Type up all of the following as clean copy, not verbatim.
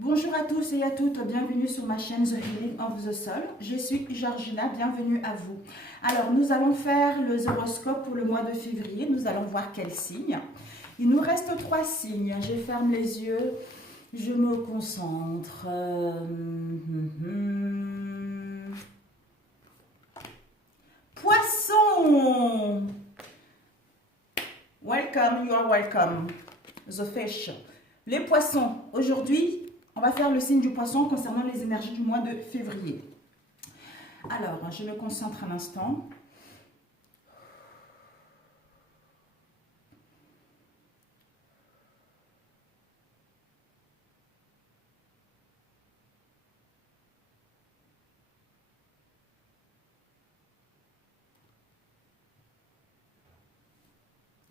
Bonjour à tous et à toutes, bienvenue sur ma chaîne The Healing of the Soul. Je suis Georgina, bienvenue à vous. Alors, nous allons faire le horoscope pour le mois de février. Nous allons voir quels signes. Il nous reste 3 signes. Je ferme les yeux, je me concentre. Poisson! Welcome, you are welcome. The fish. Les poissons, aujourd'hui, on va faire le signe du poisson concernant les énergies du mois de février. Alors, je me concentre un instant.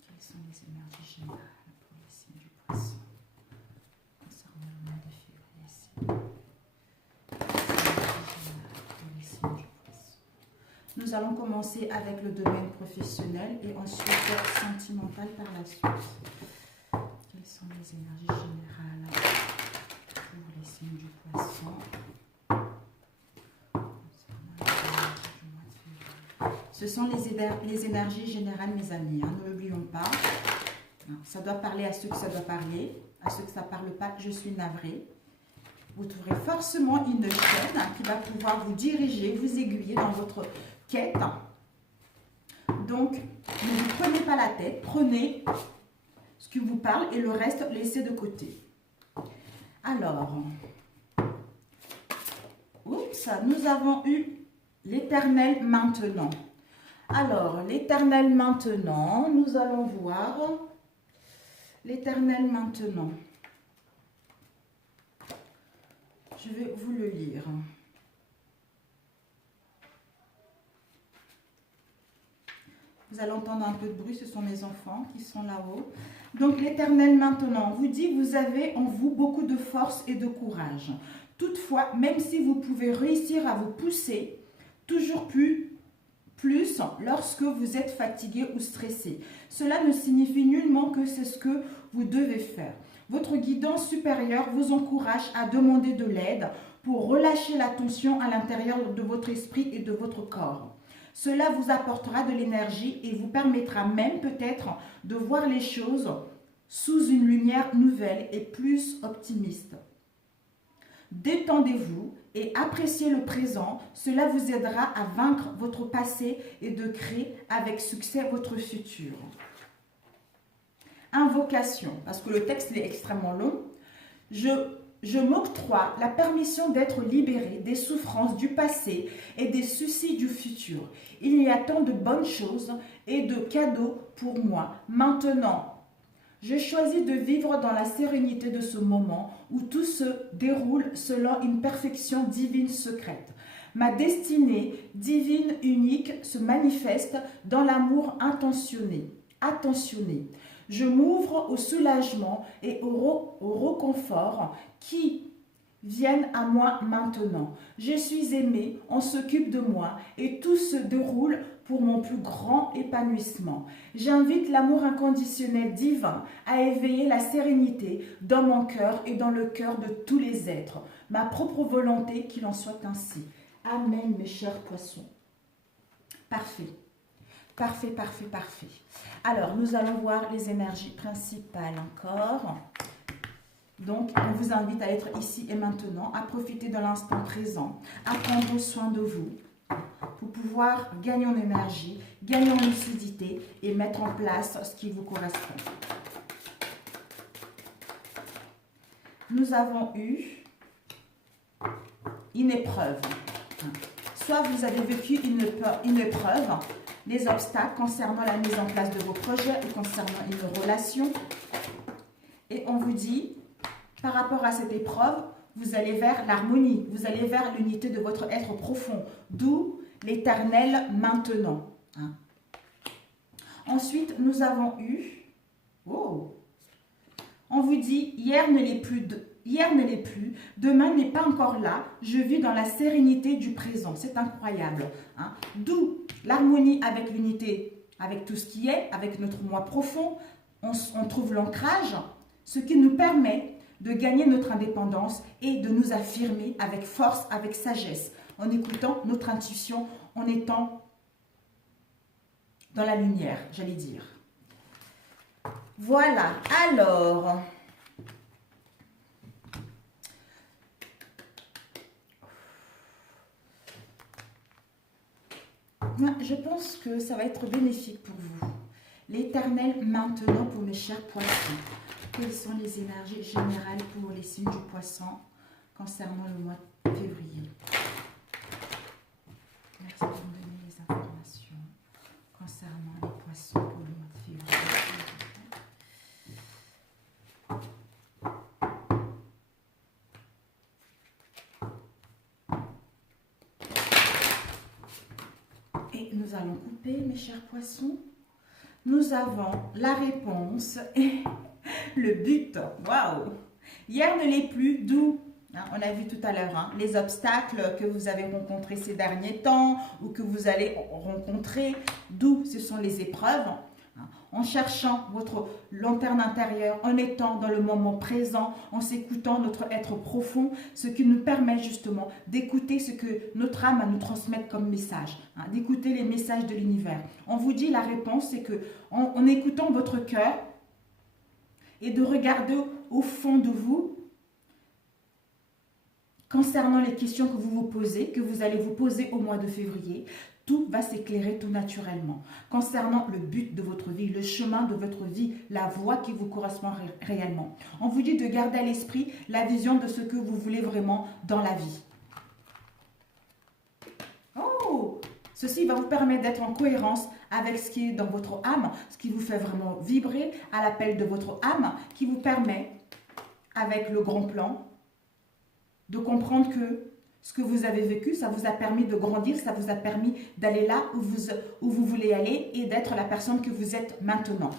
Quelles sont les énergies générales pour les signes du poisson concernant le mois de février? Nous allons commencer avec le domaine professionnel et ensuite sentimental par la suite. Quelles sont les énergies générales pour les signes du poisson? Ce sont les énergies générales, mes amis. Hein, ne l'oublions pas. Ça doit parler à ceux que ça doit parler. À ceux que ça ne parle pas, je suis navrée. Vous trouverez forcément une chaîne qui va pouvoir vous diriger, vous aiguiller dans votre quête. Donc, ne vous prenez pas la tête. Prenez ce qui vous parle et le reste, laissez de côté. Alors, oups, nous avons eu l'éternel maintenant. Alors, l'éternel maintenant, nous allons voir l'éternel maintenant. Je vais vous le lire. Vous allez entendre un peu de bruit, ce sont mes enfants qui sont là-haut. Donc, l'Éternel maintenant vous dit, vous avez en vous beaucoup de force et de courage. Toutefois, même si vous pouvez réussir à vous pousser toujours plus lorsque vous êtes fatigué ou stressé, cela ne signifie nullement que c'est ce que vous devez faire. Votre guidance supérieure vous encourage à demander de l'aide pour relâcher la tension à l'intérieur de votre esprit et de votre corps. Cela vous apportera de l'énergie et vous permettra même peut-être de voir les choses sous une lumière nouvelle et plus optimiste. Détendez-vous et appréciez le présent. Cela vous aidera à vaincre votre passé et de créer avec succès votre futur. Invocation, parce que le texte est extrêmement long. Je m'octroie la permission d'être libéré des souffrances du passé et des soucis du futur. Il y a tant de bonnes choses et de cadeaux pour moi. Maintenant, je choisis de vivre dans la sérénité de ce moment où tout se déroule selon une perfection divine secrète. Ma destinée divine unique se manifeste dans l'amour attentionné. Je m'ouvre au soulagement et au réconfort qui viennent à moi maintenant. Je suis aimée, on s'occupe de moi et tout se déroule pour mon plus grand épanouissement. J'invite l'amour inconditionnel divin à éveiller la sérénité dans mon cœur et dans le cœur de tous les êtres. Ma propre volonté, qu'il en soit ainsi. Amen, mes chers poissons. Parfait. Parfait, parfait, parfait. Alors, nous allons voir les énergies principales encore. Donc, on vous invite à être ici et maintenant, à profiter de l'instant présent, à prendre soin de vous, pour pouvoir gagner en énergie, gagner en lucidité et mettre en place ce qui vous correspond. Nous avons eu une épreuve. Soit vous avez vécu une épreuve, les obstacles concernant la mise en place de vos projets ou concernant une relation. Et on vous dit, par rapport à cette épreuve, vous allez vers l'harmonie, vous allez vers l'unité de votre être profond, d'où l'éternel maintenant. Hein. Ensuite, nous avons eu, on vous dit, hier ne l'est plus, demain n'est pas encore là, je vis dans la sérénité du présent. C'est incroyable. Hein. D'où l'harmonie avec l'unité, avec tout ce qui est, avec notre moi profond, on trouve l'ancrage, ce qui nous permet de gagner notre indépendance et de nous affirmer avec force, avec sagesse, en écoutant notre intuition, en étant dans la lumière, j'allais dire. Voilà, alors, je pense que ça va être bénéfique pour vous. L'Éternel maintenant pour mes chers poissons. Quelles sont les énergies générales pour les signes du poisson concernant le mois de février? Merci de me donner les informations concernant les poissons pour le mois de février. Et nous allons couper, mes chers poissons. Nous avons la réponse et le but. Waouh! Hier ne l'est plus, d'où, on a vu tout à l'heure, les obstacles que vous avez rencontrés ces derniers temps ou que vous allez rencontrer, d'où ce sont les épreuves. En cherchant votre lanterne intérieure, en étant dans le moment présent, en s'écoutant notre être profond, ce qui nous permet justement d'écouter ce que notre âme a nous transmettre comme message, d'écouter les messages de l'univers. On vous dit la réponse, c'est que en écoutant votre cœur et de regarder au fond de vous, concernant les questions que vous vous posez, que vous allez vous poser au mois de février, tout va s'éclairer tout naturellement. Concernant le but de votre vie, le chemin de votre vie, la voie qui vous correspond réellement. On vous dit de garder à l'esprit la vision de ce que vous voulez vraiment dans la vie. Oh! Ceci va vous permettre d'être en cohérence avec ce qui est dans votre âme, ce qui vous fait vraiment vibrer à l'appel de votre âme, qui vous permet, avec le grand plan, de comprendre que ce que vous avez vécu, ça vous a permis de grandir, ça vous a permis d'aller là où vous voulez aller et d'être la personne que vous êtes maintenant.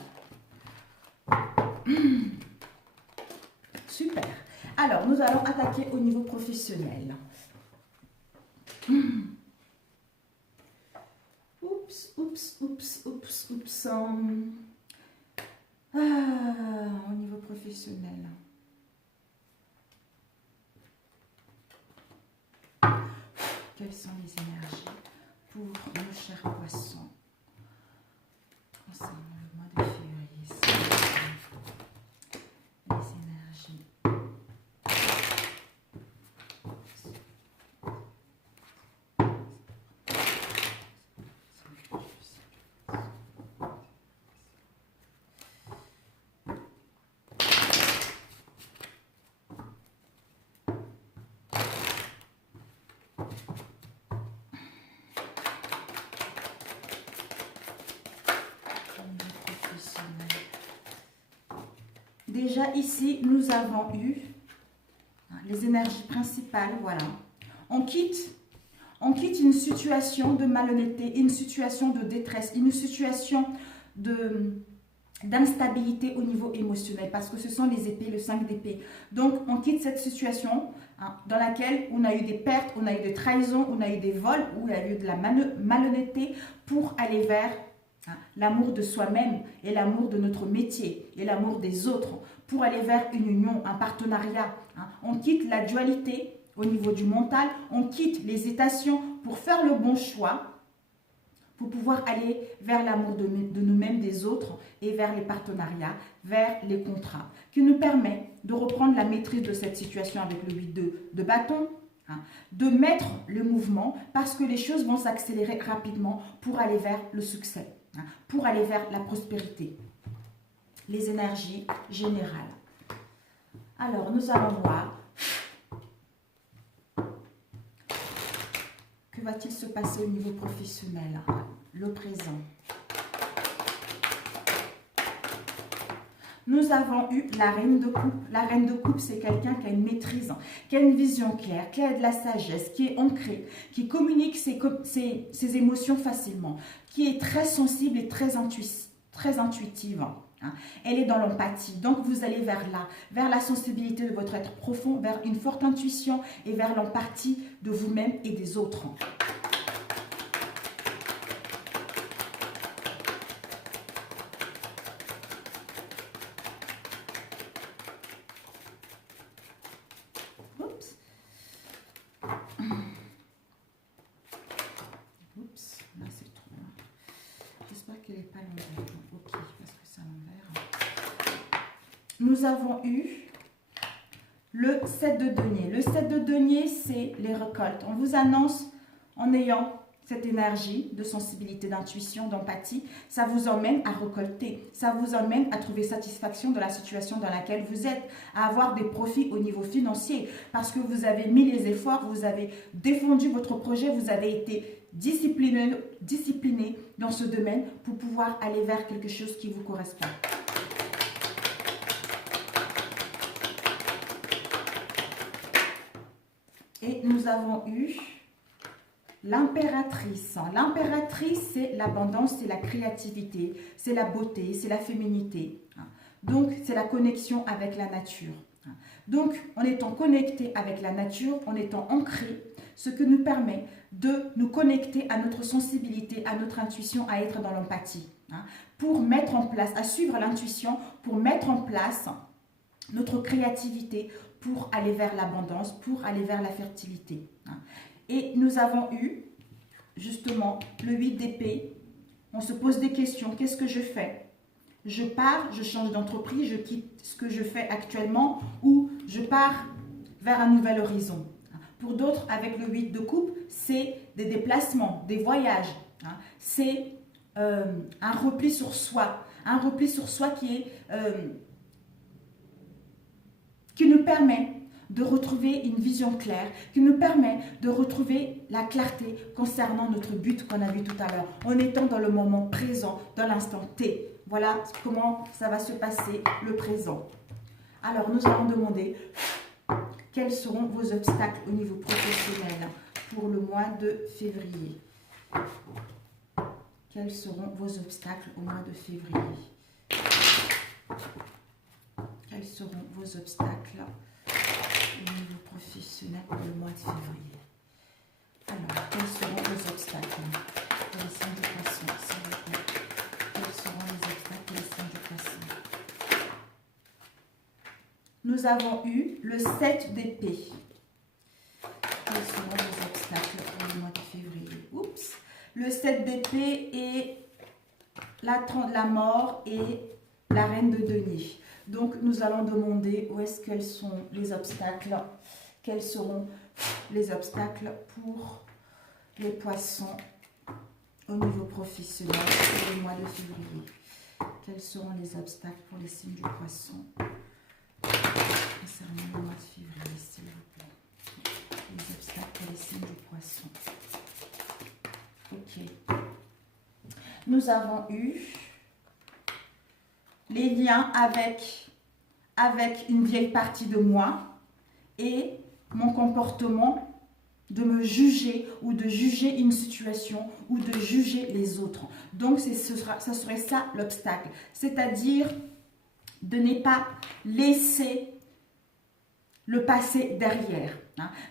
Super. Alors, nous allons attaquer au niveau professionnel. Oups, oups, oups, oups, oups. Au niveau professionnel. Quelles sont les énergies pour nos chers poissons concernant le mois de février? Les énergies. Déjà ici, nous avons eu les énergies principales, voilà. On quitte une situation de malhonnêteté, une situation de détresse, une situation d'instabilité au niveau émotionnel, parce que ce sont les épées, le 5 d'épée. Donc, on quitte cette situation dans laquelle on a eu des pertes, on a eu des trahisons, on a eu des vols, où il y a eu de la malhonnêteté pour aller vers l'amour de soi-même et l'amour de notre métier et l'amour des autres pour aller vers une union, un partenariat. On quitte la dualité au niveau du mental, on quitte l'hésitation pour faire le bon choix, pour pouvoir aller vers l'amour de nous-mêmes, des autres et vers les partenariats, vers les contrats, qui nous permet de reprendre la maîtrise de cette situation avec le 8 de bâton, de mettre le mouvement parce que les choses vont s'accélérer rapidement pour aller vers le succès, pour aller vers la prospérité. Les énergies générales. Alors, nous allons voir que va-t-il se passer au niveau professionnel, le présent. Nous avons eu la reine de coupe. La reine de coupe, c'est quelqu'un qui a une maîtrise, qui a une vision claire, qui a de la sagesse, qui est ancré, qui communique ses émotions facilement, qui est très sensible et très intuitive. Elle est dans l'empathie. Donc, vous allez vers là, vers la sensibilité de votre être profond, vers une forte intuition et vers l'empathie de vous-même et des autres. nous avons eu le 7 de denier. Le 7 de denier, c'est les récoltes. On vous annonce, en ayant cette énergie de sensibilité, d'intuition, d'empathie, ça vous emmène à récolter, ça vous emmène à trouver satisfaction de la situation dans laquelle vous êtes, à avoir des profits au niveau financier, parce que vous avez mis les efforts, vous avez défendu votre projet, vous avez été discipliné dans ce domaine pour pouvoir aller vers quelque chose qui vous correspond. Et nous avons eu l'impératrice. L'impératrice, c'est l'abondance, c'est la créativité, c'est la beauté, c'est la féminité. Donc, c'est la connexion avec la nature. Donc, en étant connecté avec la nature, en étant ancré, ce que nous permet de nous connecter à notre sensibilité, à notre intuition, à être dans l'empathie. Pour mettre en place, à suivre l'intuition, pour mettre en place notre créativité, pour aller vers l'abondance, pour aller vers la fertilité. Et nous avons eu, justement, le 8 d'épée. On se pose des questions. Qu'est-ce que je fais? Je pars, je change d'entreprise, je quitte ce que je fais actuellement ou je pars vers un nouvel horizon. Pour d'autres, avec le 8 de coupe, c'est des déplacements, des voyages. C'est un repli sur soi. Un repli sur soi qui nous permet de retrouver une vision claire, qui nous permet de retrouver la clarté concernant notre but qu'on a vu tout à l'heure, en étant dans le moment présent, dans l'instant T. Voilà comment ça va se passer, le présent. Alors, nous allons demander quels seront vos obstacles au niveau professionnel pour le mois de février. Quels seront vos obstacles au mois de février? Quels seront vos obstacles au niveau professionnel pour le mois de février? Alors, quels seront vos obstacles pour les signes du poisson, s'il vous plaît? Quels seront les obstacles pour les signes du poisson? Nous avons eu le 7 d'épée. Quels seront les obstacles pour le mois de février? Oups! Le 7 d'épée et la mort et la reine de denier. Donc, nous allons demander où est-ce qu'elles sont les obstacles. Quels seront les obstacles pour les poissons au niveau professionnel pour le mois de février? Quels seront les obstacles pour les signes du poisson concernant le mois de février, s'il vous plaît? Les obstacles pour les signes du poisson. Ok. Nous avons eu les liens avec une vieille partie de moi et mon comportement de me juger ou de juger une situation ou de juger les autres. Donc, ça serait ça l'obstacle. C'est-à-dire de ne pas laisser le passé derrière.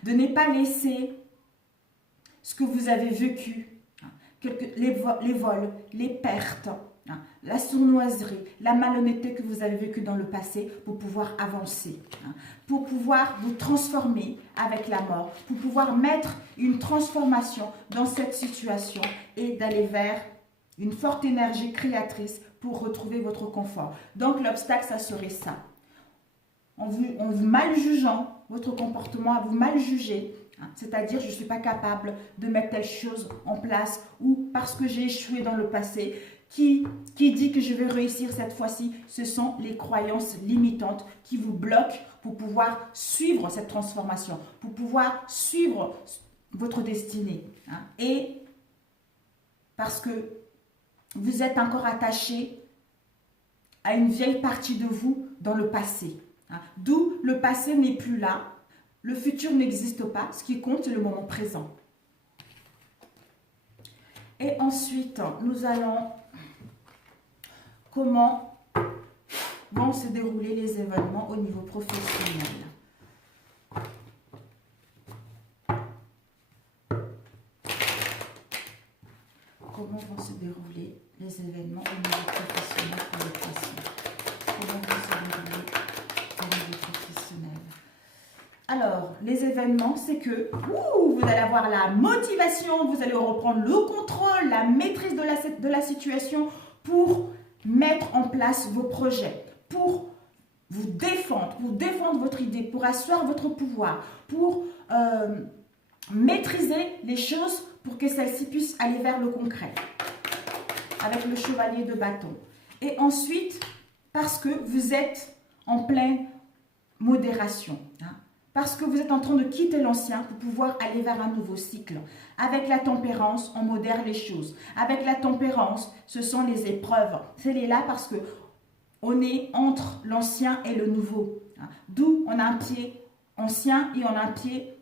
De ne pas laisser ce que vous avez vécu, les vols, les pertes, la sournoiserie, la malhonnêteté que vous avez vécue dans le passé pour pouvoir avancer, pour pouvoir vous transformer avec la mort, pour pouvoir mettre une transformation dans cette situation et d'aller vers une forte énergie créatrice pour retrouver votre confort. Donc l'obstacle, ça serait ça. En vous mal jugeant, votre comportement, à vous mal juger, c'est-à-dire je ne suis pas capable de mettre telle chose en place ou parce que j'ai échoué dans le passé, qui dit que je vais réussir cette fois-ci, ce sont les croyances limitantes qui vous bloquent pour pouvoir suivre cette transformation, pour pouvoir suivre votre destinée. Et parce que vous êtes encore attaché à une vieille partie de vous dans le passé. D'où le passé n'est plus là, le futur n'existe pas, ce qui compte c'est le moment présent. Et ensuite, nous allons comment vont se dérouler les événements au niveau professionnel. Comment vont se dérouler les événements au niveau professionnel pour les poissons? Comment vont se dérouler au niveau professionnel? Alors, les événements, c'est que vous allez avoir la motivation, vous allez reprendre le contrôle, la maîtrise de la situation pour mettre en place vos projets, pour pour défendre votre idée, pour asseoir votre pouvoir, pour maîtriser les choses pour que celles-ci puissent aller vers le concret. Avec le chevalier de bâton. Et ensuite, parce que vous êtes en pleine modération. Parce que vous êtes en train de quitter l'ancien pour pouvoir aller vers un nouveau cycle. Avec la tempérance, on modère les choses. Avec la tempérance, ce sont les épreuves. C'est là parce que on est entre l'ancien et le nouveau. D'où on a un pied ancien et on a un pied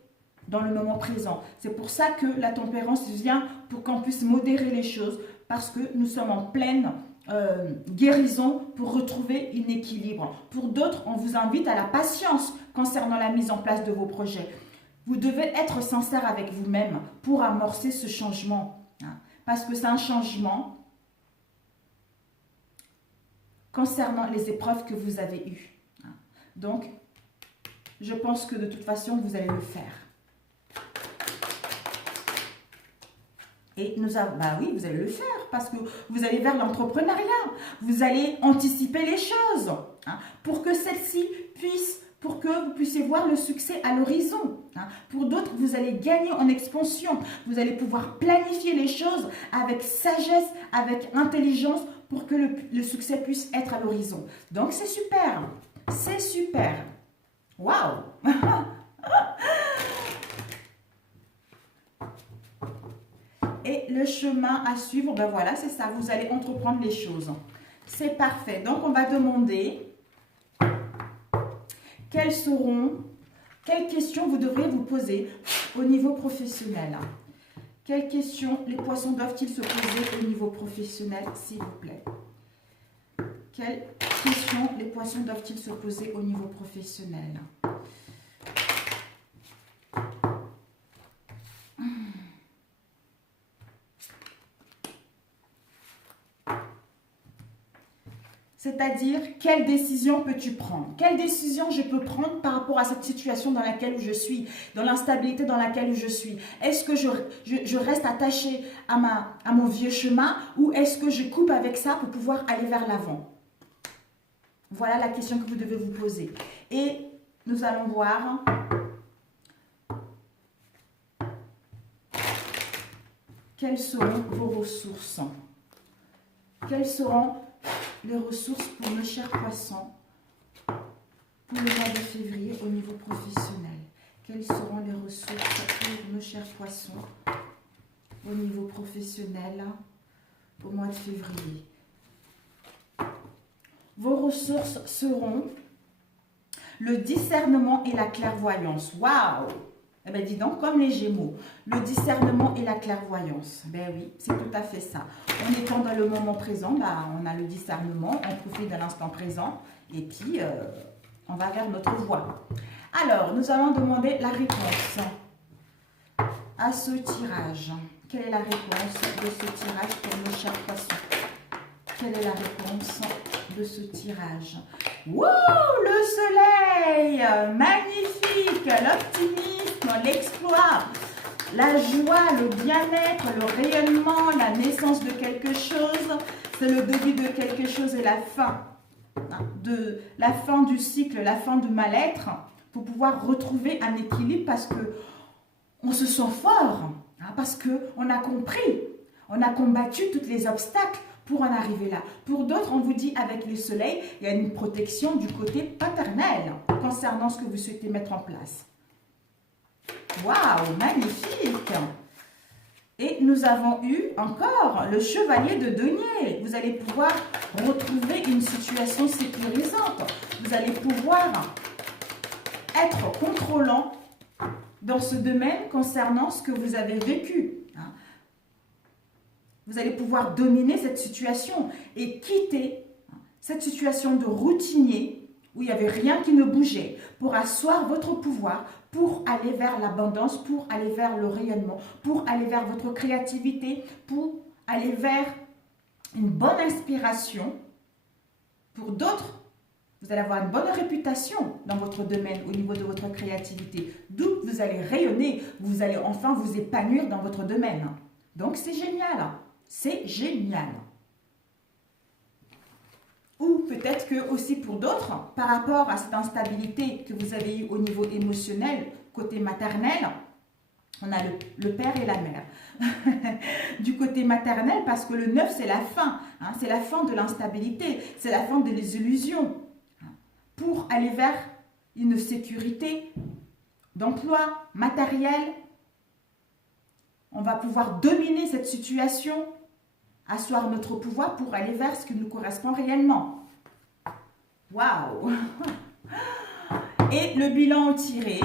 dans le moment présent. C'est pour ça que la tempérance vient pour qu'on puisse modérer les choses parce que nous sommes en pleine guérison pour retrouver un équilibre. Pour d'autres, on vous invite à la patience concernant la mise en place de vos projets. Vous devez être sincère avec vous-même pour amorcer ce changement. Parce que c'est un changement concernant les épreuves que vous avez eues. Donc, je pense que de toute façon, vous allez le faire. Et bah oui, vous allez le faire parce que vous allez vers l'entrepreneuriat. Vous allez anticiper les choses pour que celle-ci puisse, pour que vous puissiez voir le succès à l'horizon. Pour d'autres, vous allez gagner en expansion. Vous allez pouvoir planifier les choses avec sagesse, avec intelligence pour que le succès puisse être à l'horizon. Donc, c'est super. C'est super. Waouh! Et le chemin à suivre, ben voilà, c'est ça. Vous allez entreprendre les choses. C'est parfait. Donc, on va demander quelles questions vous devriez vous poser au niveau professionnel. Quelles questions les poissons doivent-ils se poser au niveau professionnel, s'il vous plaît? Quelles questions les poissons doivent-ils se poser au niveau professionnel? C'est-à-dire, quelle décision peux-tu prendre? Quelle décision je peux prendre par rapport à cette situation dans laquelle je suis, dans l'instabilité dans laquelle je suis? Est-ce que je reste attachée à mon vieux chemin ou est-ce que je coupe avec ça pour pouvoir aller vers l'avant? Voilà la question que vous devez vous poser. Et nous allons voir quelles seront vos ressources. Quelles seront les ressources pour nos chers poissons pour le mois de février au niveau professionnel? Quelles seront les ressources pour nos chers poissons au niveau professionnel au mois de février? Vos ressources seront le discernement et la clairvoyance. Waouh! Eh bien, dis donc, comme les Gémeaux, le discernement et la clairvoyance. Ben oui, c'est tout à fait ça. En étant dans le moment présent, ben, on a le discernement, on profite de l'instant présent et puis on va vers notre voie. Alors, nous allons demander la réponse à ce tirage. Quelle est la réponse de ce tirage pour nos chers poissons? Quelle est la réponse de ce tirage? Wouh! Le soleil! Magnifique! L'optimisme, l'exploit, la joie, le bien-être, le rayonnement, la naissance de quelque chose. C'est le début de quelque chose et la fin du cycle, la fin du mal-être, pour pouvoir retrouver un équilibre parce que on se sent fort, parce qu'on a compris, on a combattu tous les obstacles pour en arriver là. Pour d'autres, on vous dit avec le soleil, il y a une protection du côté paternel concernant ce que vous souhaitez mettre en place. Waouh, magnifique! Et nous avons eu encore le chevalier de denier. Vous allez pouvoir retrouver une situation sécurisante. Vous allez pouvoir être contrôlant dans ce domaine concernant ce que vous avez vécu. Vous allez pouvoir dominer cette situation et quitter cette situation de routinier où il n'y avait rien qui ne bougeait pour asseoir votre pouvoir, pour aller vers l'abondance, pour aller vers le rayonnement, pour aller vers votre créativité, pour aller vers une bonne inspiration. Pour d'autres, vous allez avoir une bonne réputation dans votre domaine au niveau de votre créativité, d'où vous allez rayonner, vous allez enfin vous épanouir dans votre domaine. Donc c'est génial. C'est génial. Ou peut-être que aussi pour d'autres, par rapport à cette instabilité que vous avez eue au niveau émotionnel, côté maternel, on a le père et la mère. Du côté maternel, parce que le 9, c'est la fin. Hein, c'est la fin de l'instabilité. C'est la fin des illusions. Pour aller vers une sécurité d'emploi, matériel, on va pouvoir dominer cette situation, asseoir notre pouvoir pour aller vers ce qui nous correspond réellement. Waouh! Et le bilan tiré,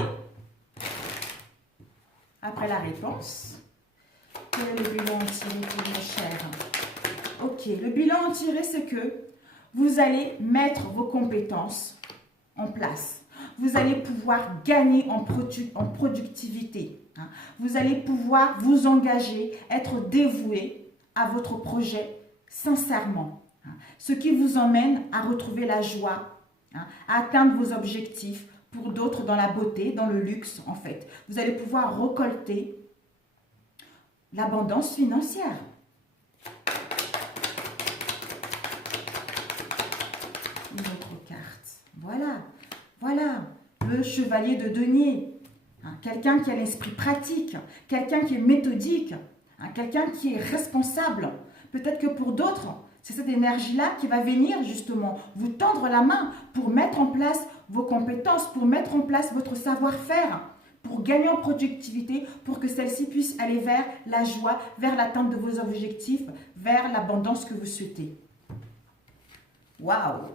après la réponse, quel est le bilan tiré pour nos chers? Ok, le bilan tiré, c'est que vous allez mettre vos compétences en place. Vous allez pouvoir gagner en productivité. Vous allez pouvoir vous engager, être dévoué à votre projet sincèrement. Ce qui vous emmène à retrouver la joie, à atteindre vos objectifs, pour d'autres dans la beauté, dans le luxe en fait. Vous allez pouvoir récolter l'abondance financière. Une autre carte. Voilà, voilà, le chevalier de denier. Quelqu'un qui a l'esprit pratique, quelqu'un qui est méthodique, quelqu'un qui est responsable. Peut-être que pour d'autres, c'est cette énergie-là qui va venir justement vous tendre la main pour mettre en place vos compétences, pour mettre en place votre savoir-faire, pour gagner en productivité, pour que celle-ci puisse aller vers la joie, vers l'atteinte de vos objectifs, vers l'abondance que vous souhaitez. Waouh!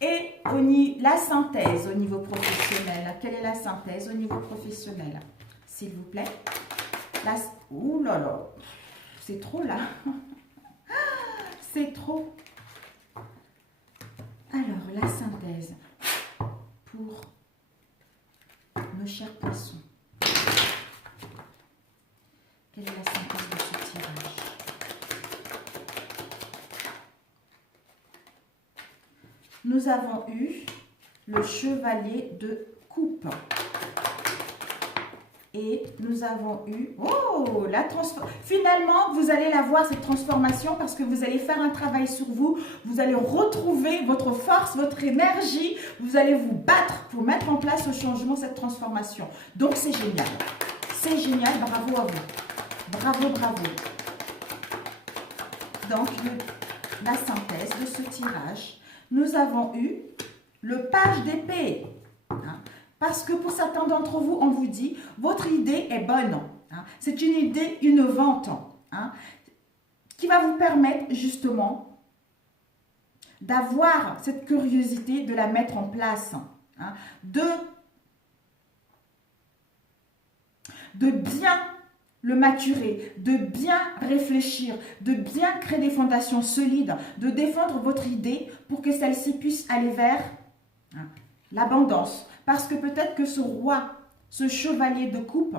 Et la synthèse au niveau professionnel. Quelle est la synthèse au niveau professionnel? S'il vous plaît. Ouh là là, c'est trop là. C'est trop. Alors, la synthèse pour nos chers poissons. Quelle est la synthèse de ce tirage? Nous avons eu le chevalier de coupe. Et nous avons eu, oh, la transformation. Finalement, vous allez la voir, cette transformation, parce que vous allez faire un travail sur vous. Vous allez retrouver votre force, votre énergie. Vous allez vous battre pour mettre en place ce changement, cette transformation. Donc, c'est génial. C'est génial. Bravo à vous. Bravo, bravo. Donc, la synthèse de ce tirage. Nous avons eu le page d'épée. Parce que pour certains d'entre vous, on vous dit, votre idée est bonne. C'est une idée innovante qui va vous permettre justement d'avoir cette curiosité, de la mettre en place, de bien le maturer, de bien réfléchir, de bien créer des fondations solides, de défendre votre idée pour que celle-ci puisse aller vers l'abondance. Parce que peut-être que ce roi, ce chevalier de coupe,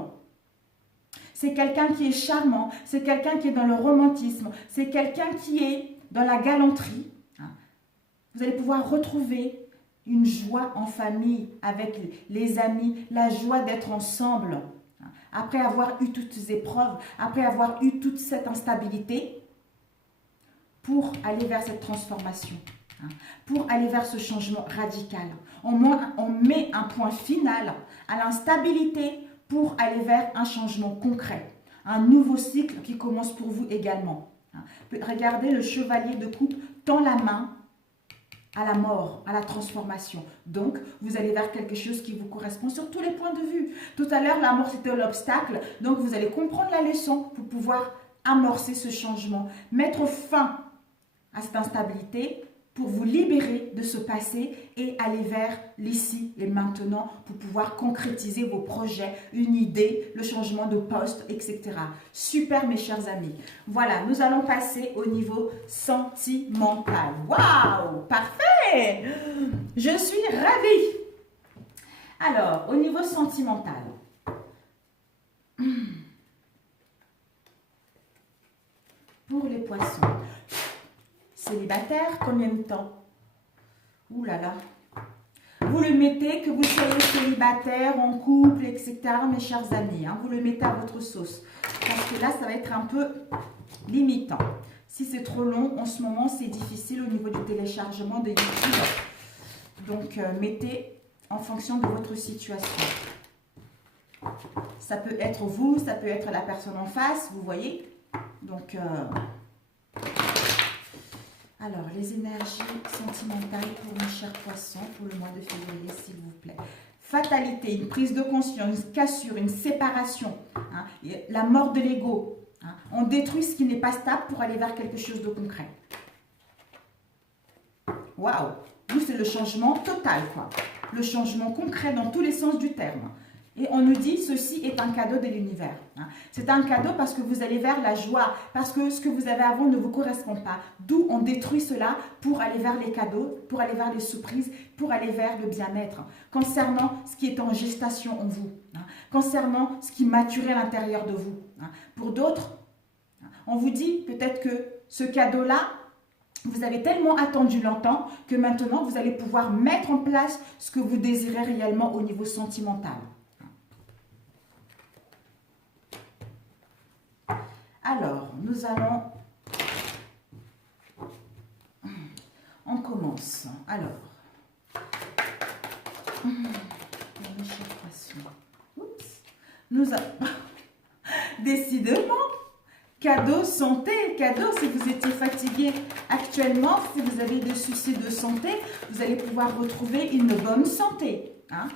c'est quelqu'un qui est charmant, c'est quelqu'un qui est dans le romantisme, c'est quelqu'un qui est dans la galanterie. Vous allez pouvoir retrouver une joie en famille, avec les amis, la joie d'être ensemble. Après avoir eu toutes ces épreuves, après avoir eu toute cette instabilité, pour aller vers cette transformation, pour aller vers ce changement radical. On met un point final à l'instabilité pour aller vers un changement concret, un nouveau cycle qui commence pour vous également. Regardez, le chevalier de coupe tend la main à la mort, à la transformation. Donc, vous allez vers quelque chose qui vous correspond sur tous les points de vue. Tout à l'heure, la mort, c'était l'obstacle. Donc, vous allez comprendre la leçon pour pouvoir amorcer ce changement, mettre fin à cette instabilité pour vous libérer de ce passé et aller vers l'ici et maintenant pour pouvoir concrétiser vos projets, une idée, le changement de poste, etc. Super, mes chers amis. Voilà, nous allons passer au niveau sentimental. Waouh, parfait! Je suis ravie. Alors, au niveau sentimental. Pour les poissons. Célibataire, combien de temps? Ouh là là. Vous le mettez, que vous soyez célibataire, en couple, etc. Mes chers amis, vous le mettez à votre sauce. Parce que là, ça va être un peu limitant. Si c'est trop long, en ce moment, c'est difficile au niveau du téléchargement de YouTube. Donc, mettez en fonction de votre situation. Ça peut être vous, ça peut être la personne en face, vous voyez. Donc, alors, les énergies sentimentales pour mes chers poissons pour le mois de février, s'il vous plaît. Fatalité, une prise de conscience, une cassure, une séparation, hein, la mort de l'ego. Hein. On détruit ce qui n'est pas stable pour aller vers quelque chose de concret. Waouh! Nous, c'est le changement total, quoi. Le changement concret dans tous les sens du terme. Et on nous dit, ceci est un cadeau de l'univers. Hein. C'est un cadeau parce que vous allez vers la joie, parce que ce que vous avez avant ne vous correspond pas. D'où on détruit cela pour aller vers les cadeaux, pour aller vers les surprises, pour aller vers le bien-être. Concernant ce qui est en gestation en vous, hein. Concernant ce qui maturait à l'intérieur de vous. Hein. Pour d'autres, on vous dit peut-être que ce cadeau-là, vous avez tellement attendu longtemps que maintenant, vous allez pouvoir mettre en place ce que vous désirez réellement au niveau sentimental. Alors, nous allons... On commence. Alors, mes chers poissons. Oups. Nous avons... Décidément, cadeau santé, cadeau si vous étiez fatigué actuellement, si vous avez des soucis de santé, vous allez pouvoir retrouver une bonne santé. Hein?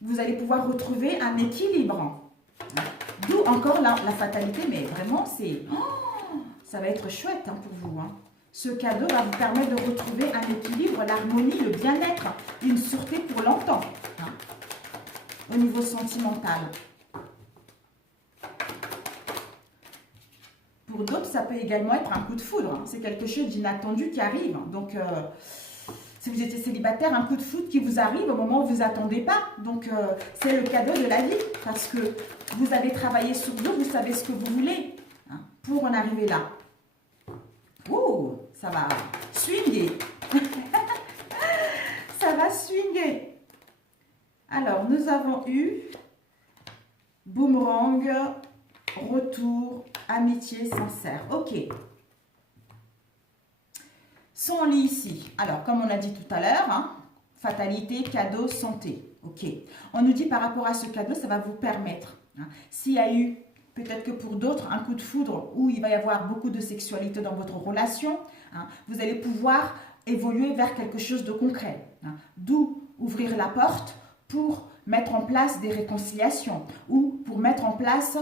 Vous allez pouvoir retrouver un équilibre. Hein? D'où encore la fatalité, mais vraiment, c'est... Oh, ça va être chouette hein, pour vous. Hein. Ce cadeau va vous permettre de retrouver un équilibre, l'harmonie, le bien-être, une sûreté pour longtemps. Hein, au niveau sentimental. Pour d'autres, ça peut également être un coup de foudre. Hein. C'est quelque chose d'inattendu qui arrive. Donc, si vous étiez célibataire, un coup de foudre qui vous arrive au moment où vous ne vous attendez pas. Donc, c'est le cadeau de la vie. Parce que vous avez travaillé sur vous, vous savez ce que vous voulez hein, pour en arriver là. Ouh, ça va swinguer. Ça va swinguer. Alors, nous avons eu boomerang, retour, amitié sincère. Ok. Son lit ici. Alors, comme on a dit tout à l'heure, hein, fatalité, cadeau, santé. Ok. On nous dit par rapport à ce cadeau, ça va vous permettre. Hein, s'il y a eu, peut-être que pour d'autres, un coup de foudre où il va y avoir beaucoup de sexualité dans votre relation, hein, vous allez pouvoir évoluer vers quelque chose de concret. Hein, d'où ouvrir la porte pour mettre en place des réconciliations ou pour mettre en place,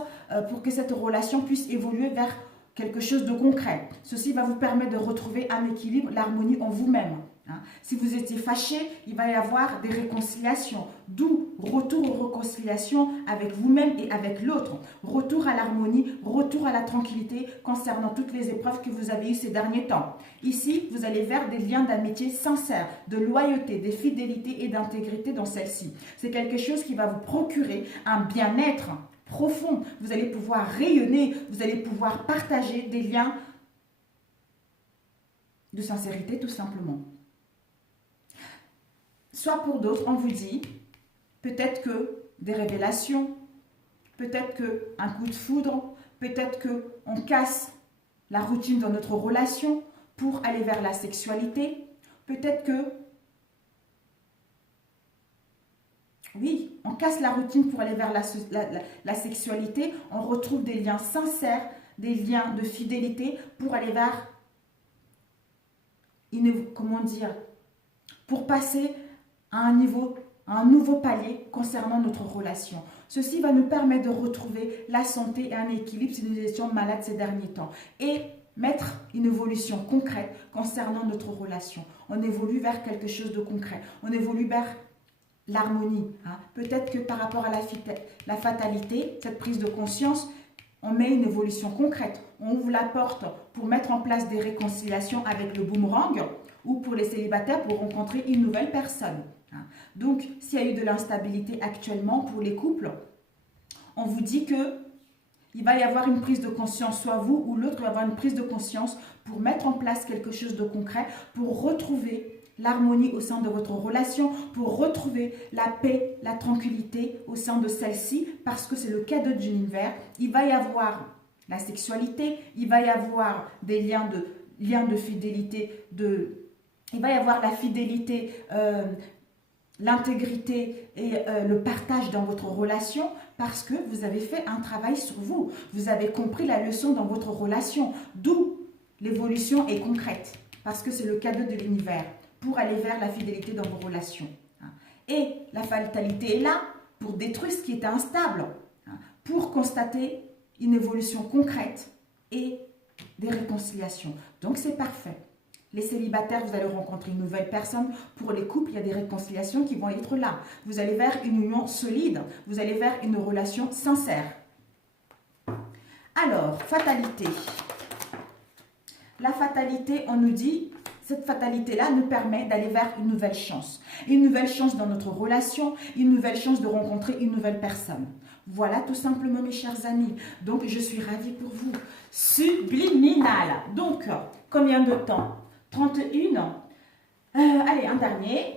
pour que cette relation puisse évoluer vers quelque chose de concret. Ceci va vous permettre de retrouver un équilibre, l'harmonie en vous-même. Hein. Si vous étiez fâché, il va y avoir des réconciliations, d'où retour aux réconciliations avec vous-même et avec l'autre. Retour à l'harmonie, retour à la tranquillité concernant toutes les épreuves que vous avez eues ces derniers temps. Ici, vous allez vers des liens d'amitié sincères, de loyauté, de fidélité et d'intégrité dans celle-ci. C'est quelque chose qui va vous procurer un bien-être profond. Vous allez pouvoir rayonner, vous allez pouvoir partager des liens de sincérité tout simplement. Soit pour d'autres, on vous dit peut-être que des révélations, peut-être qu'un coup de foudre, peut-être qu'on casse la routine dans notre relation pour aller vers la sexualité, peut-être que, oui, on casse la routine pour aller vers la sexualité, on retrouve des liens sincères, des liens de fidélité pour aller vers, comment dire, pour passer à un nouveau palier concernant notre relation. Ceci va nous permettre de retrouver la santé et un équilibre si nous étions malades ces derniers temps. Et mettre une évolution concrète concernant notre relation. On évolue vers quelque chose de concret. On évolue vers l'harmonie. Hein. Peut-être que par rapport à la fatalité, cette prise de conscience, on met une évolution concrète. On ouvre la porte pour mettre en place des réconciliations avec le boomerang ou pour les célibataires pour rencontrer une nouvelle personne. Donc, s'il y a eu de l'instabilité actuellement pour les couples, on vous dit que il va y avoir une prise de conscience, soit vous ou l'autre va avoir une prise de conscience pour mettre en place quelque chose de concret, pour retrouver l'harmonie au sein de votre relation, pour retrouver la paix, la tranquillité au sein de celle-ci, parce que c'est le cadeau de l'univers. Il va y avoir la sexualité, il va y avoir des liens de fidélité, il va y avoir la fidélité, l'intégrité et le partage dans votre relation parce que vous avez fait un travail sur vous. Vous avez compris la leçon dans votre relation, d'où l'évolution est concrète parce que c'est le cadeau de l'univers pour aller vers la fidélité dans vos relations. Et la fatalité est là pour détruire ce qui est instable, pour constater une évolution concrète et des réconciliations. Donc c'est parfait. Les célibataires, vous allez rencontrer une nouvelle personne. Pour les couples, il y a des réconciliations qui vont être là. Vous allez vers une union solide. Vous allez vers une relation sincère. Alors, fatalité. La fatalité, on nous dit, cette fatalité-là nous permet d'aller vers une nouvelle chance. Une nouvelle chance dans notre relation, une nouvelle chance de rencontrer une nouvelle personne. Voilà tout simplement mes chers amis. Donc, je suis ravie pour vous. Subliminal. Donc, combien de temps? 31. Allez, un dernier.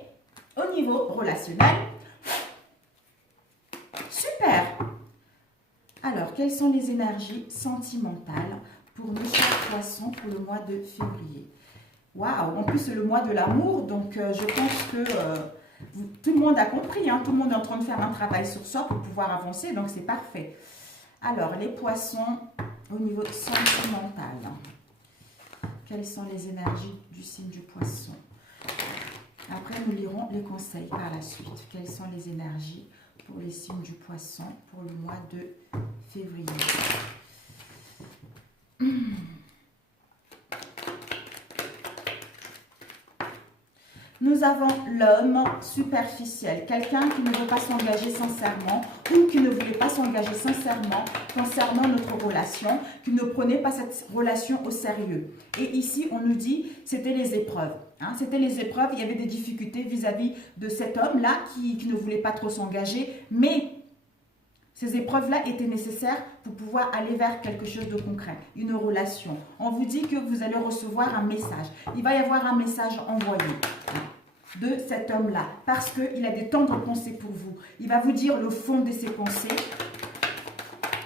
Au niveau relationnel. Super. Alors, quelles sont les énergies sentimentales pour nos chers poissons pour le mois de février? Waouh, en plus c'est le mois de l'amour, donc je pense que tout le monde a compris, hein, tout le monde est en train de faire un travail sur soi pour pouvoir avancer, donc c'est parfait. Alors, les poissons au niveau sentimental. Quelles sont les énergies du signe du poisson? Après, nous lirons les conseils par la suite. Quelles sont les énergies pour les signes du poisson pour le mois de février? Nous avons l'homme superficiel, quelqu'un qui ne veut pas s'engager sincèrement ou qui ne voulait pas s'engager sincèrement concernant notre relation, qui ne prenait pas cette relation au sérieux. Et ici, on nous dit, c'était les épreuves. Hein, c'était les épreuves, il y avait des difficultés vis-à-vis de cet homme-là qui ne voulait pas trop s'engager, mais ces épreuves-là étaient nécessaires pour pouvoir aller vers quelque chose de concret, une relation. On vous dit que vous allez recevoir un message. Il va y avoir un message envoyé de cet homme-là parce qu'il a des tendres pensées pour vous. Il va vous dire le fond de ses pensées.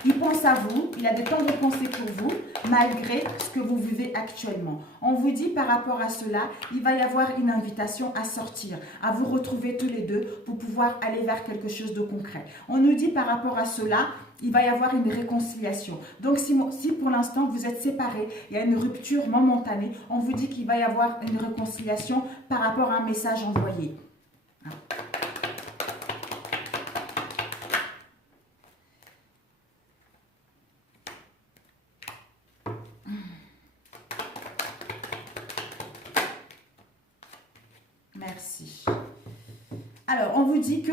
Il pense à vous, il a des tendres pensées pour vous, malgré ce que vous vivez actuellement. On vous dit par rapport à cela, il va y avoir une invitation à sortir, à vous retrouver tous les deux pour pouvoir aller vers quelque chose de concret. On nous dit par rapport à cela, il va y avoir une réconciliation. Donc si pour l'instant vous êtes séparés, il y a une rupture momentanée, on vous dit qu'il va y avoir une réconciliation par rapport à un message envoyé. Merci. Alors, on vous dit que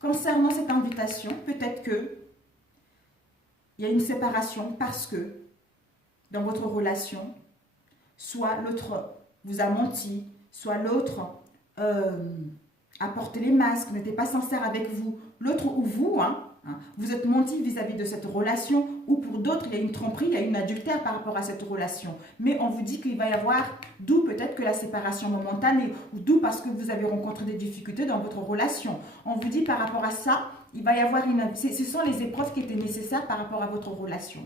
concernant cette invitation, peut-être que il y a une séparation parce que dans votre relation, soit l'autre vous a menti, soit l'autre a porté les masques, n'était pas sincère avec vous, l'autre ou vous, vous êtes menti vis-à-vis de cette relation, ou pour d'autres, il y a une tromperie, il y a une adultère par rapport à cette relation. Mais on vous dit qu'il va y avoir, d'où peut-être que la séparation momentanée, ou d'où parce que vous avez rencontré des difficultés dans votre relation. On vous dit par rapport à ça, il va y avoir ce sont les épreuves qui étaient nécessaires par rapport à votre relation.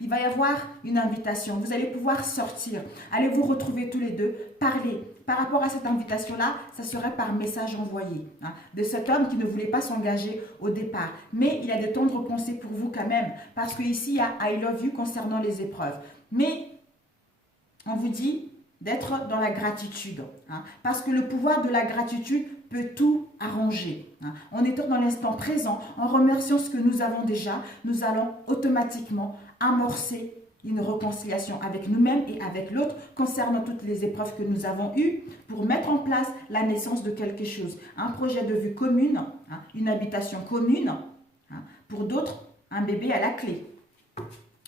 Il va y avoir une invitation. Vous allez pouvoir sortir, allez vous retrouver tous les deux, parler. Par rapport à cette invitation-là, ça serait par message envoyé de cet homme qui ne voulait pas s'engager au départ. Mais il a de tendres pensées pour vous quand même, parce qu'ici, il y a I love you concernant les épreuves. Mais on vous dit d'être dans la gratitude, parce que le pouvoir de la gratitude peut tout arranger. En étant dans l'instant présent, en remerciant ce que nous avons déjà, nous allons automatiquement amorcer une réconciliation avec nous-mêmes et avec l'autre concernant toutes les épreuves que nous avons eues pour mettre en place la naissance de quelque chose. Un projet de vue commune, une habitation commune, pour d'autres, un bébé à la clé.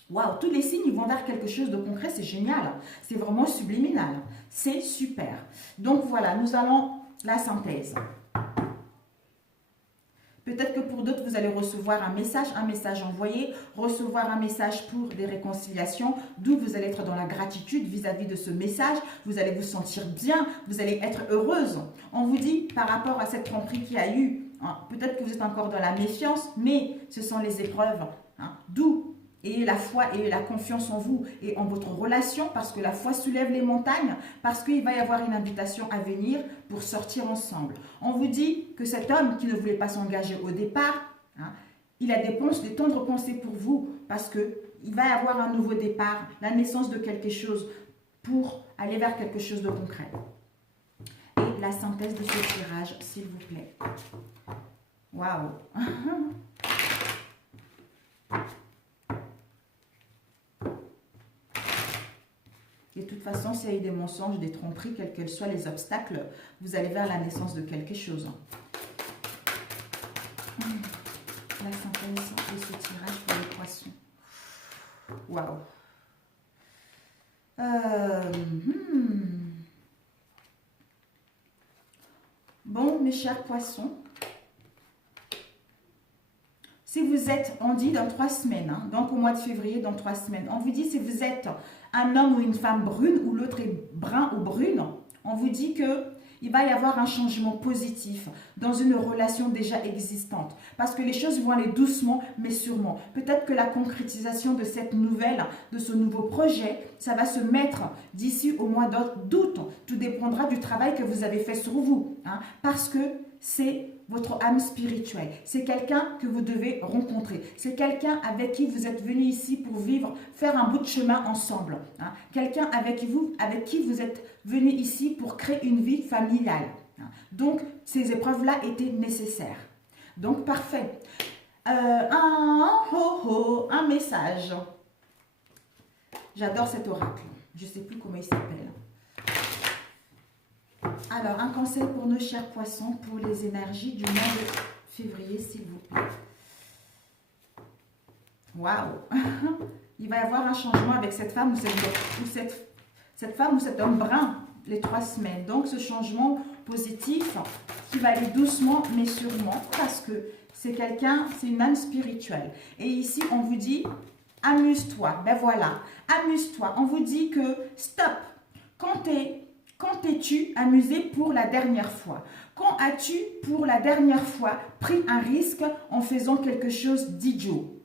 Waouh, tous les signes ils vont vers quelque chose de concret, c'est génial. C'est vraiment subliminal. C'est super. Donc voilà, nous allons la synthèse. Peut-être que pour d'autres, vous allez recevoir un message envoyé, recevoir un message pour des réconciliations, d'où vous allez être dans la gratitude vis-à-vis de ce message. Vous allez vous sentir bien, vous allez être heureuse. On vous dit par rapport à cette tromperie qu'il y a eu, peut-être que vous êtes encore dans la méfiance, mais ce sont les épreuves hein. D'où ayez la foi et la confiance en vous et en votre relation, parce que la foi soulève les montagnes, parce qu'il va y avoir une invitation à venir pour sortir ensemble. On vous dit que cet homme qui ne voulait pas s'engager au départ, hein, il a des tendres pensées pour vous, parce qu'il va y avoir un nouveau départ, la naissance de quelque chose pour aller vers quelque chose de concret. Et la synthèse de ce tirage, s'il vous plaît. Waouh! Et de toute façon, s'il y a eu des mensonges, des tromperies, quels que soient les obstacles, vous allez vers la naissance de quelque chose. La synthèse de ce tirage pour les poissons. Waouh! Bon, mes chers poissons, si vous êtes, on dit dans 3 semaines, hein, donc au mois de février, dans 3 semaines, on vous dit si vous êtes un homme ou une femme brune ou l'autre est brun ou brune, on vous dit que il va y avoir un changement positif dans une relation déjà existante. Parce que les choses vont aller doucement, mais sûrement. Peut-être que la concrétisation de cette nouvelle, de ce nouveau projet, ça va se mettre d'ici au mois d'août. Tout dépendra du travail que vous avez fait sur vous. Hein, parce que c'est votre âme spirituelle. C'est quelqu'un que vous devez rencontrer. C'est quelqu'un avec qui vous êtes venu ici pour vivre, faire un bout de chemin ensemble. Hein. Quelqu'un avec qui vous êtes venu ici pour créer une vie familiale. Hein. Donc, ces épreuves-là étaient nécessaires. Donc, parfait. Un message. J'adore cet oracle. Je ne sais plus comment il s'appelle. Alors, un conseil pour nos chers poissons pour les énergies du mois de février, s'il vous plaît. Waouh! Il va y avoir un changement avec cette femme ou cette femme ou cet homme brun les 3 semaines. Donc, ce changement positif qui va aller doucement mais sûrement parce que c'est quelqu'un, c'est une âme spirituelle. Et ici, on vous dit, amuse-toi. Ben voilà, amuse-toi. On vous dit que stop. Quand t'es-tu amusé pour la dernière fois? Quand as-tu pour la dernière fois pris un risque en faisant quelque chose d'idiot?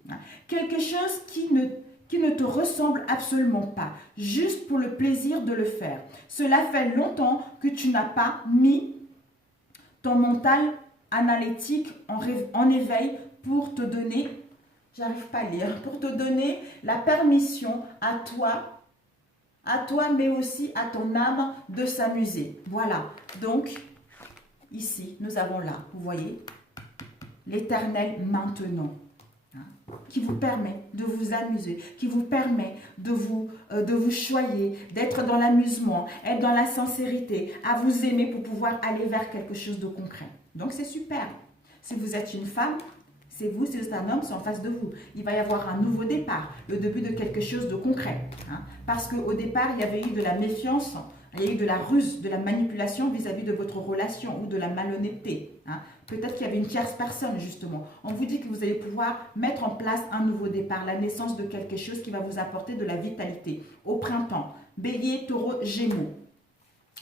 Quelque chose qui ne te ressemble absolument pas, juste pour le plaisir de le faire. Cela fait longtemps que tu n'as pas mis ton mental analytique en éveil pour te donner, j'arrive pas à lire, pour te donner la permission à toi mais aussi à ton âme de s'amuser. Voilà, donc ici, nous avons là, vous voyez, l'éternel maintenant, hein, qui vous permet de vous amuser, qui vous permet de vous choyer, d'être dans l'amusement, être dans la sincérité, à vous aimer pour pouvoir aller vers quelque chose de concret. Donc c'est super. Si vous êtes une femme, c'est vous, si vous êtes un homme, c'est en face de vous. Il va y avoir un nouveau départ, le début de quelque chose de concret. Hein, parce qu'au départ, il y avait eu de la méfiance, il y a eu de la ruse, de la manipulation vis-à-vis de votre relation ou de la malhonnêteté. Hein. Peut-être qu'il y avait une tierce personne, justement. On vous dit que vous allez pouvoir mettre en place un nouveau départ, la naissance de quelque chose qui va vous apporter de la vitalité. Au printemps, Bélier, Taureau, Gémeaux.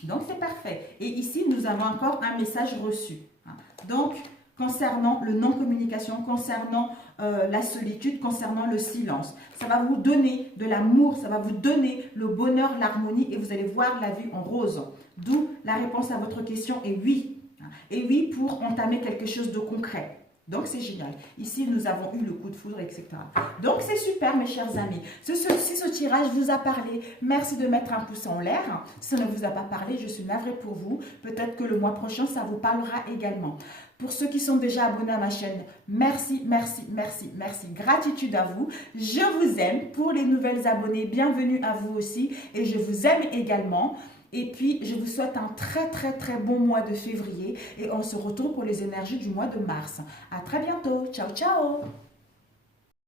Donc, c'est parfait. Et ici, nous avons encore un message reçu. Hein. Donc, concernant le non-communication, concernant la solitude, concernant le silence. Ça va vous donner de l'amour, ça va vous donner le bonheur, l'harmonie et vous allez voir la vie en rose. D'où la réponse à votre question est oui. Et oui pour entamer quelque chose de concret. Donc, c'est génial. Ici, nous avons eu le coup de foudre, etc. Donc, c'est super, mes chers amis. Si ce tirage vous a parlé, merci de mettre un pouce en l'air. Si ça ne vous a pas parlé, je suis navrée pour vous. Peut-être que le mois prochain, ça vous parlera également. Pour ceux qui sont déjà abonnés à ma chaîne, merci, merci, merci, merci. Gratitude à vous. Je vous aime. Pour les nouvelles abonnés, bienvenue à vous aussi. Et je vous aime également. Et puis, je vous souhaite un très, très, très bon mois de février. Et on se retrouve pour les énergies du mois de mars. À très bientôt. Ciao, ciao.